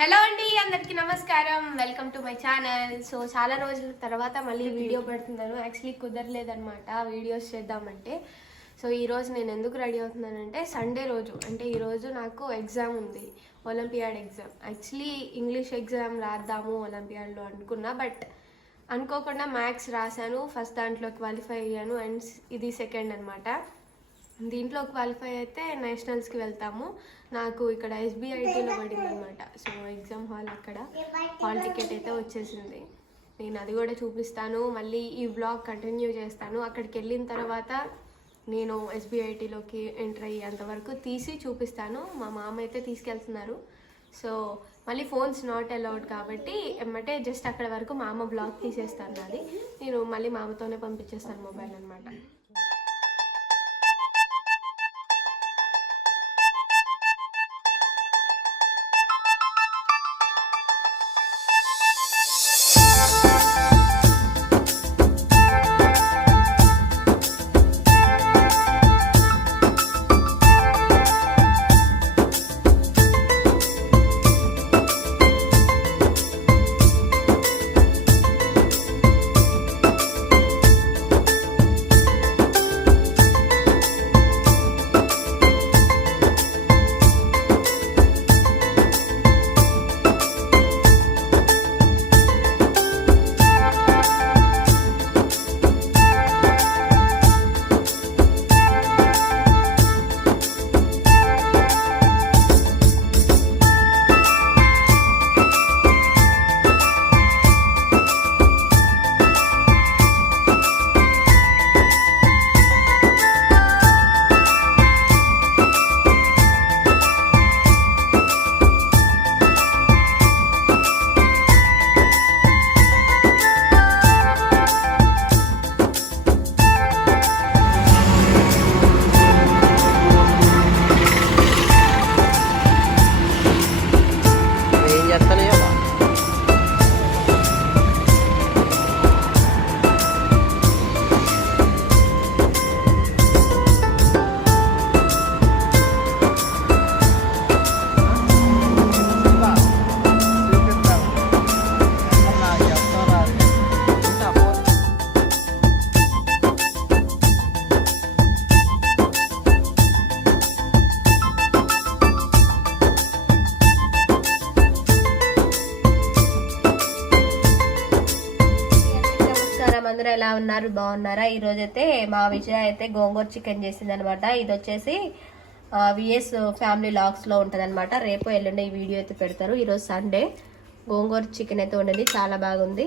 Hello అండి అందరికి నమస్కారం. Welcome to my channel so చాలా రోజుల తర్వాత మళ్ళీ వీడియో పెడుతున్నాను. యాక్చువల్లీ కుదరలేదనమాట వీడియోస్ చేద్దామంటే. సో ఈరోజు నేను ఎందుకు రెడీ అవుతున్నానంటే సండే రోజు. అంటే ఈరోజు నాకు ఎగ్జామ్ ఉంది. Olympiad exam actually English exam రాద్దాము ఒలింపియాడ్లో అనుకున్నా బట్ అనుకోకుండా మ్యాథ్స్ రాశాను. ఫస్ట్ దాంట్లో క్వాలిఫై అయ్యాను. అండ్ ఇది సెకండ్ అనమాట దీంట్లో క్వాలిఫై అయితే నేషనల్స్కి వెళ్తాము. నాకు ఇక్కడ ఎస్బీఐటీలో పడింది అనమాట సో ఎగ్జామ్ హాల్ అక్కడ. హాల్ టికెట్ అయితే వచ్చేసింది. నేను అది కూడా చూపిస్తాను. మళ్ళీ ఈ బ్లాగ్ కంటిన్యూ చేస్తాను. అక్కడికి వెళ్ళిన తర్వాత నేను ఎస్బీఐటీలోకి ఎంటర్ అయ్యేంత వరకు తీసి చూపిస్తాను. మా మామ అయితే తీసుకెళ్తున్నారు. సో మళ్ళీ ఫోన్స్ నాట్ అలౌడ్ కాబట్టి ఎమ్మటే జస్ట్ అక్కడ వరకు మామ బ్లాగ్ తీసేస్తాను అది నేను మళ్ళీ మామతోనే పంపించేస్తాను మొబైల్ అనమాట ఎలా ఉన్నారు? బాగున్నారా? ఈరోజు అయితే మా విజయ అయితే గోంగూర చికెన్ చేసింది అనమాట ఇది వచ్చేసి విఎస్ ఫ్యామిలీ లాక్స్లో ఉంటుంది అనమాట రేపు ఎల్లుండి ఈ వీడియో అయితే పెడతారు. ఈరోజు సండే. గోంగూర చికెన్ అయితే ఉండేది చాలా బాగుంది.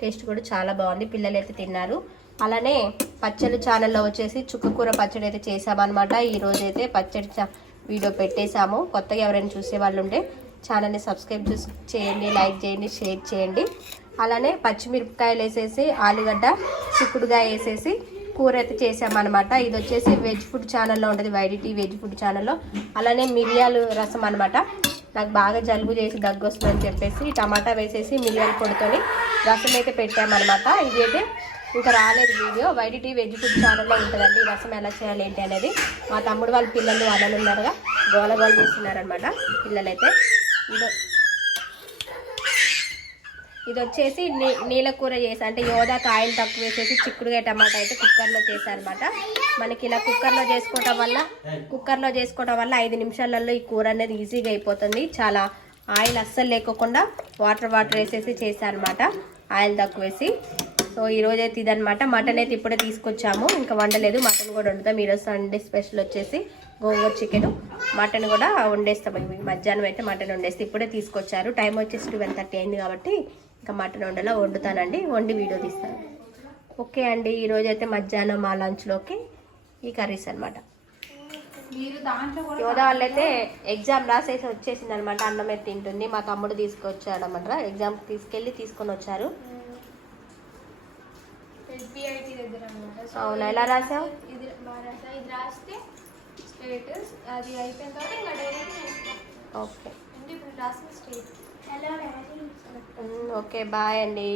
టేస్ట్ కూడా చాలా బాగుంది. పిల్లలు అయితే తిన్నారు. అలానే పచ్చడి ఛానల్లో వచ్చేసి చుక్కకూర పచ్చడి అయితే చేసామన్నమాట ఈరోజు అయితే పచ్చడి చా- వీడియో పెట్టేశాము. కొత్తగా ఎవరైనా చూసే వాళ్ళు ఉంటే ఛానల్ని సబ్స్క్రైబ్ చేయండి లైక్ చేయండి షేర్ చేయండి. అలానే పచ్చిమిరపకాయలు వేసేసి ఆలుగడ్డ చిక్కుడుగాయ వేసేసి కూర అయితే చేసామన్నమాట. ఇది వచ్చేసి వెజ్ ఫుడ్ ఛానల్లో ఉంటుంది వైడిటీ వెజ్ ఫుడ్ ఛానల్లో అలానే మిరియాలు రసం అనమాట నాకు బాగా జలుబు చేసి దగ్గు వస్తుందని చెప్పేసి టమాటా వేసేసి మిరియాల పొడితోని రసం అయితే పెట్టామన్నమాట. ఇది అయితే ఇంకా రాలేదు వీడియో. వైడిటీ వెజ్ ఫుడ్ ఛానల్లో ఉంటుందండి ఈ రసం ఎలా చేయాలి ఏంటి అనేది. మా తమ్ముడు వాళ్ళ పిల్లలు వాళ్ళని ఉన్నారుగా గోల గోల చేస్తున్నారనమాట పిల్లలైతే. ఇదో ఇది వచ్చేసి నీ నీల కూర చేసి అంటే యోదా ఆయిల్ తక్కువ వేసేసి చిక్కుడుగా టమాటా అయితే కుక్కర్లో చేశారనమాట మనకి ఇలా కుక్కర్లో చేసుకోవటం వల్ల కుక్కర్లో చేసుకోవటం వల్ల ఐదు నిమిషాలలో ఈ కూర అనేది ఈజీగా అయిపోతుంది. చాలా ఆయిల్ అస్సలు లేకోకుండా వాటర్ వాటర్ వేసేసి చేశారనమాట ఆయిల్ తక్కువ వేసి. సో ఈ అయితే ఇదనమాట మటన్ అయితే ఇప్పుడే తీసుకొచ్చాము. ఇంకా వండలేదు. మటన్ కూడా వండుతాం. ఈరోజు సండే స్పెషల్ వచ్చేసి గోంగూర చికెన్. మటన్ కూడా వండేస్తాం. మధ్యాహ్నం అయితే మటన్ వండేస్తే ఇప్పుడే తీసుకొచ్చారు. టైం వచ్చేసి ట్వెల్వ్ థర్టీ అయింది కాబట్టి ఇంకా మటన్ వండలా వండుతానండి. వండి వీడియో తీస్తాను. ఓకే అండి ఈరోజు అయితే మధ్యాహ్నం మా లంచ్లోకి ఈ కర్రీస్ అనమాట యోధా వాళ్ళైతే ఎగ్జామ్ రాసేసి వచ్చేసింది అనమాట అన్నం అయితే తింటుంది. మా తమ్ముడు తీసుకొచ్చాడు అనమాట ఎగ్జామ్ తీసుకెళ్ళి తీసుకొని వచ్చారు. అవునా? ఎలా రాసావు? ఇది బాగా రాసా. ఇది రాస్తే స్టేటస్ అది అయిపోయిన తర్వాత ఇంకా డైరెక్ట్ ఓకే. అంటే ఇప్పుడు రాసిన స్టేట్. ఓకే బాయ్ అండి